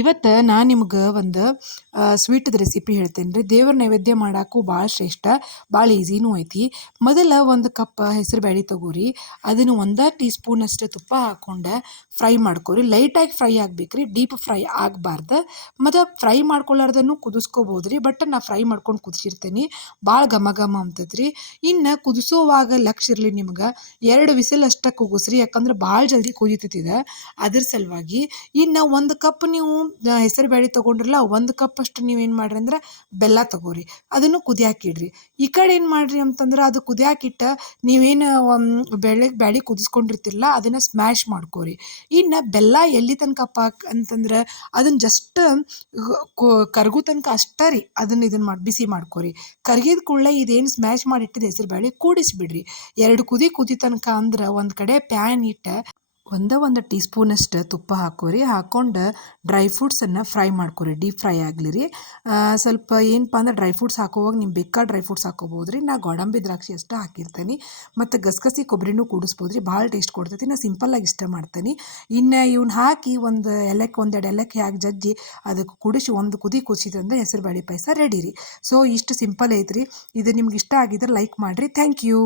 ಇವತ್ತು ನಾನು ನಿಮ್ಗೆ ಒಂದು ಸ್ವೀಟ್ದ ರೆಸಿಪಿ ಹೇಳ್ತೇನೆ ರೀ. ದೇವ್ರ ನೈವೇದ್ಯ ಮಾಡೋಕ್ಕೂ ಭಾಳ ಶ್ರೇಷ್ಠ, ಭಾಳ ಈಸಿನೂ ಐತಿ. ಮೊದಲ ಒಂದು ಕಪ್ ಹೆಸರು ಬ್ಯಾಳೆ ತೊಗೋರಿ, ಅದನ್ನು 1 ಟೀ ಸ್ಪೂನಷ್ಟು ತುಪ್ಪ ಹಾಕ್ಕೊಂಡು ಫ್ರೈ ಮಾಡ್ಕೊರಿ. ಲೈಟಾಗಿ ಫ್ರೈ ಆಗ್ಬೇಕು ರೀ, ಡೀಪ್ ಫ್ರೈ ಆಗಬಾರ್ದು. ಮತ್ತು ಫ್ರೈ ಮಾಡ್ಕೊಳ್ಳಾರ್ದನ್ನು ಕುದಿಸ್ಕೋಬೋದು ರೀ, ಬಟ್ ನಾ ಫ್ರೈ ಮಾಡ್ಕೊಂಡು ಕುದಿಸಿರ್ತೀನಿ, ಭಾಳ ಘಮ ಘಮ ಅಂತೈತೆ ರೀ. ಇನ್ನು ಕುದಿಸೋವಾಗ ಲಕ್ಷ ಇರಲಿ ನಿಮ್ಗೆ, 2 ವಿಸಿಲ್ ಅಷ್ಟೇ ಕೂಗಿಸ್ರಿ, ಯಾಕಂದ್ರೆ ಭಾಳ ಜಲ್ದಿ ಕುದಿತೈತಿದೆ, ಅದ್ರ ಸಲುವಾಗಿ. ಇನ್ನು 1 ಕಪ್ ನೀವು ಹೆಸರು ಬೇಳೆ ತೊಗೊಂಡ್ರಲ್ಲ, 1 ಕಪ್ ಅಷ್ಟು ನೀವೇನು ಮಾಡಿರಿ ಅಂದ್ರೆ ಬೆಲ್ಲ ತೊಗೋರಿ, ಅದನ್ನು ಕುದಿಯಾಕಿಡ್ರಿ. ಈ ಕಡೆ ಏನು ಮಾಡಿರಿ ಅಂತಂದ್ರೆ, ಅದು ಕುದಿಯಾಕಿಟ್ಟ ನೀವೇನು ಬ್ಯಾಳೆ ಕುದಿಸ್ಕೊಂಡಿರ್ತಿರಲ್ಲ, ಅದನ್ನು ಸ್ಮ್ಯಾಶ್ ಮಾಡ್ಕೋರಿ. ಇನ್ನು ಬೆಲ್ಲ ಎಲ್ಲಿ ತನಕ ಅಂತಂದ್ರೆ ಅದನ್ನು ಜಸ್ಟ್ ಕರಗು ತನಕ ಅಷ್ಟೇ ರೀ, ಇದನ್ನು ಮಾಡಿ ಬಿಸಿ ಮಾಡ್ಕೋರಿ. ಕರ್ಗಿದ ಕೂಡಲೇ ಇದೇನು ಸ್ಮ್ಯಾಶ್ ಮಾಡಿಟ್ಟಿದ್ದು ಹೆಸರು ಬೇಳೆ ಕೂಡಿಸ್ಬಿಡ್ರಿ. 2 ಕುದಿ ತನಕ ಅಂದ್ರೆ ಒಂದು ಕಡೆ ಪ್ಯಾನ್ ಇಟ್ಟು ಒಂದು ಟೀ ಸ್ಪೂನಷ್ಟು ತುಪ್ಪ ಹಾಕೋರಿ. ಹಾಕ್ಕೊಂಡು ಡ್ರೈ ಫ್ರೂಟ್ಸನ್ನು ಫ್ರೈ ಮಾಡ್ಕೊರಿ, ಡೀಪ್ ಫ್ರೈ ಆಗಲಿ ರೀ. ಸ್ವಲ್ಪ ಏನಪ್ಪ ಅಂದ್ರೆ ಡ್ರೈ ಫ್ರೂಟ್ಸ್ ಹಾಕೋವಾಗ ನೀವು ಬೇಕಾದ ಡ್ರೈ ಫ್ರೂಟ್ಸ್ ಹಾಕೋಬೋದು ರೀ. ನಾ ಗೋಡಂಬಿ ದ್ರಾಕ್ಷಿ ಅಷ್ಟು ಹಾಕಿರ್ತೀನಿ, ಮತ್ತು ಗಸಗಸಿ ಕೊಬ್ಬರಿನೂ ಕೂಡಿಸ್ಬೋದು ರೀ, ಭಾಳ ಟೇಸ್ಟ್ ಕೊಡ್ತೈತಿ. ನಾ ಸಿಂಪಲ್ಲಾಗಿ ಇಷ್ಟ ಮಾಡ್ತೀನಿ. ಇನ್ನು ಇವ್ನ ಹಾಕಿ ಒಂದೆರಡು ಏಲಕ್ಕಿ ಹಾಕಿ ಜಜ್ಜಿ ಅದಕ್ಕೆ ಕುಡಿಸಿ ಒಂದು ಕುದಿ ಕುದಿಸಿದ್ರೆ ಹೆಸರು ಬೇಳೆ ಪಾಯಸ ರೆಡಿ ರೀ. ಸೊ ಇಷ್ಟು ಸಿಂಪಲ್ ಐತ್ರಿ. ಇದು ನಿಮ್ಗೆ ಇಷ್ಟ ಆಗಿದ್ರೆ ಲೈಕ್ ಮಾಡಿರಿ. Thank you.